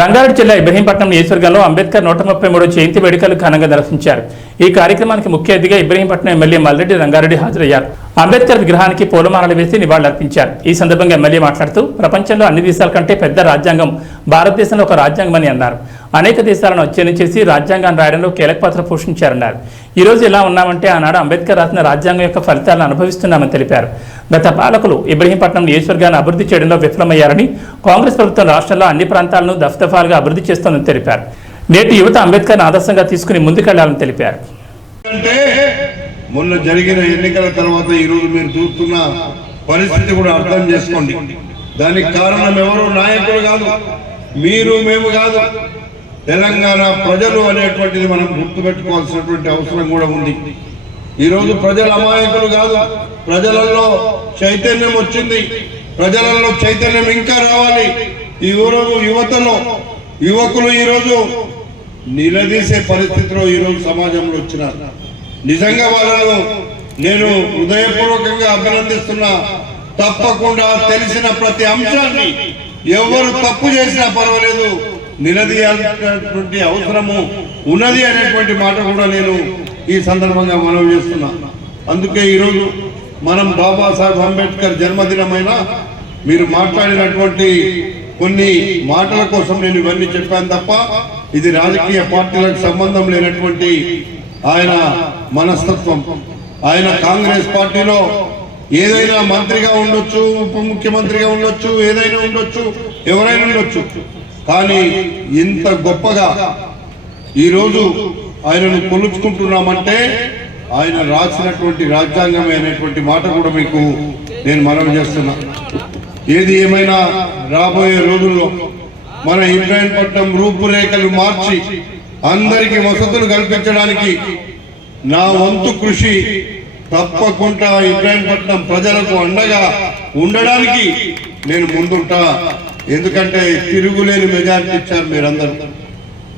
రంగారెడ్డి జిల్లా ఇబ్రహీంపట్నం నియోజకవర్గంలో అంబేద్కర్ 133వ జయంతి వేడుకలు ఘనంగా నిర్వహించారు। ఈ కార్యక్రమానికి ముఖ్య అతిథిగా ఇబ్రహీంపట్నం ఎమ్మెల్యే మల్రెడ్డి రంగారెడ్డి హాజరయ్యారు। అంబేద్కర్ విగ్రహానికి పూలమాలలు వేసి నివాళులర్పించారు। ఈ సందర్భంగా ఎమ్మెల్యే మాట్లాడుతూ ప్రపంచంలో అన్ని దేశాల కంటే పెద్ద రాజ్యాంగం భారతదేశంలో ఒక రాజ్యాంగమని అన్నారు। అనేక దేశాలను అధ్యయనం చేసి రాజ్యాంగాన్ని రాయడంలో కీలక పాత్ర పోషించారన్నారు। ఈ రోజు ఎలా ఉన్నామంటే ఆనాడు అంబేద్కర్ రాసిన రాజ్యాంగం యొక్క ఫలితాలను అనుభవిస్తున్నామని తెలిపారు। గత పాలకులు ఇబ్రహీంపట్నం నియోజకవర్గాన్ని అభివృద్ధి చేయడంలో విఫలమయ్యారని, కాంగ్రెస్ ప్రభుత్వం రాష్ట్రంలో అన్ని ప్రాంతాలను దఫదఫాలుగా అభివృద్ధి చేస్తోందని తెలిపారు। నేటి యువత అంబేద్కర్ను ఆదర్శంగా తీసుకుని ముందుకెళ్లాలని తెలిపారు। మొన్న జరిగిన ఎన్నికల తర్వాత ఈ రోజు మీరు చూస్తున్న పరిస్థితి కూడా అర్థం చేసుకోండి। దానికి కారణం ఎవరు నాయకులు కాదు, మీరు మేము కాదు, తెలంగాణ ప్రజలు అనేటువంటిది మనం గుర్తుపెట్టుకోవాల్సినటువంటి అవసరం కూడా ఉంది। ఈ రోజు ప్రజల అమాయకులు కాదు, ప్రజలలో చైతన్యం వచ్చింది, ప్రజలలో చైతన్యం ఇంకా రావాలి। ఈ ఊరు యువతలో యువకులు ఈరోజు నిలదీసే పరిస్థితిలో ఈరోజు సమాజంలో వచ్చినారు। నిజంగా వాళ్ళను నేను హృదయపూర్వకంగా అభినందిస్తున్నా। తప్పకుండా తెలిసిన ప్రతి అంశాన్ని ఎవరు తప్పు చేసినా పర్వాలేదు, నిలదీయాల్సినటువంటి అవసరము ఉన్నది అనేటువంటి మాట కూడా నేను ఈ సందర్భంగా మనవి చేస్తున్నా। అందుకే ఈరోజు మనం బాబాసాహెబ్ అంబేద్కర్ జన్మదినమైన మీరు మాట్లాడినటువంటి కొన్ని మాటల కోసం నేను ఇవన్నీ చెప్పాను తప్ప ఇది రాజకీయ పార్టీలకు సంబంధం లేనటువంటి ఆయన మనస్తత్వం। ఆయన కాంగ్రెస్ పార్టీలో ఏదైనా మంత్రిగా ఉండొచ్చు, ఉప ముఖ్యమంత్రిగా ఉండొచ్చు, ఏదైనా ఉండొచ్చు, ఎవరైనా ఉండొచ్చు, కానీ ఇంత గొప్పగా ఈరోజు ఆయనను కొలుచుకుంటున్నామంటే ఆయన రాసినటువంటి రాజ్యాంగమే అనేటువంటి మాట కూడా మీకు నేను మనవి చేస్తున్నా। ఏది ఏమైనా రాబోయే రోజుల్లో మన ఇబ్రహీంపట్నం రూపురేఖలు మార్చి అందరికీ వసతులు కల్పించడానికి నా వంతు కృషి తప్పకుండా ఇబ్రహీంపట్నం ప్రజలకు అండగా ఉండడానికి నేను ముందుంటా। ఎందుకంటే తిరుగులేని మెజారిటీ ఇచ్చారు మీరందరూ।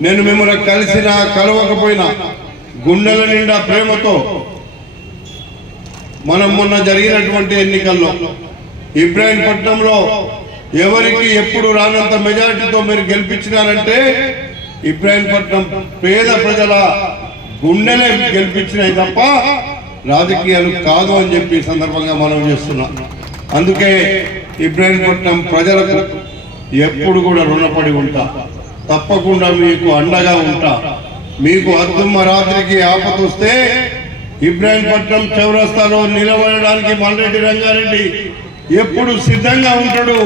నేను మిమ్మల్ని కలిసినా కలవకపోయినా గుండెల నిండా ప్రేమతో మనం మొన్న జరిగినటువంటి ఎన్నికల్లో ఇబ్రహీంపట్నంలో ఎవరికి ఎప్పుడు రానంత మెజారిటీతో మీరు గెలిపించినారంటే ఇబ్రహీంపట్నం పేద ప్రజల గుండెలే గెలిపించినాయి తప్ప రాజకీయాలు కాదు అని చెప్పి సందర్భంగా మనం చేస్తున్నాం। అందుకే ఇబ్రహీంపట్నం ప్రజలకు ఎప్పుడు కూడా రుణపడి ఉంటా, తప్పకుండా మీకు అండగా ఉంటా। మీకు అద్దుమ్మ రాత్రికి ఆపద వస్తే ఇబ్రహీంపట్నం చౌరస్తాలో నిలబడడానికి మల్రెడ్డి రంగారెడ్డి ఎప్పుడు సిద్ధంగా ఉంటాడు।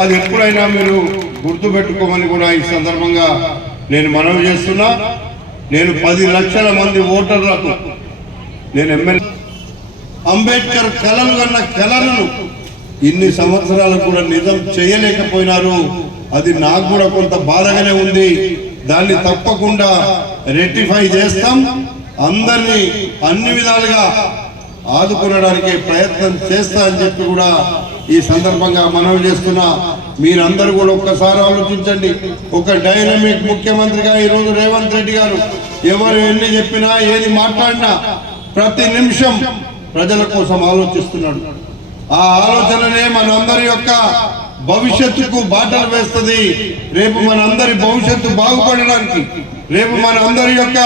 అది ఎప్పుడైనా మీరు గుర్తుపెట్టుకోమని కూడా ఈ సందర్భంగా నేను మనవి చేస్తున్నా। నేను 10 లక్షల మంది ఓటర్లకు నేను ఎమ్మెల్యే అంబేద్కర్ కలలు కన్న కలలను ఇన్ని సంవత్సరాలకు కూడా నిజం చేయలేకపోయినారు। అది నాకు కూడా కొంత బాధగానే ఉంది। దాన్ని తప్పకుండా రెక్టిఫై చేస్తాం, అందరినీ అన్ని విధాలుగా ఆదుకునడానికి ప్రయత్నం చేస్తా అని చెప్పి కూడా ఈ సందర్భంగా మనవి చేస్తున్నా। మీరందరూ కూడా ఒక్కసారి ఆలోచించండి। ఒక డైనమిక్ ముఖ్యమంత్రిగా ఈరోజు రేవంత్ రెడ్డి గారు ఎవరు ఎన్ని చెప్పినా ఏది మాట్లాడినా ప్రతి నిమిషం ప్రజల కోసం ఆలోచిస్తున్నాడు। ఆ ఆలోచననే మనందరి యొక్క భవిష్యత్తుకు బాటలు వేస్తుంది। రేపు మనందరి భవిష్యత్తు బాగుపడడానికి, రేపు మనందరి యొక్క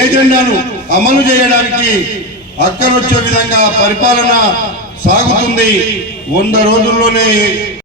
ఏజెండాను అమలు చేయడానికి అక్కరొచ్చే విధంగా పరిపాలన సాగుతుంది। 100 రోజుల్లోనే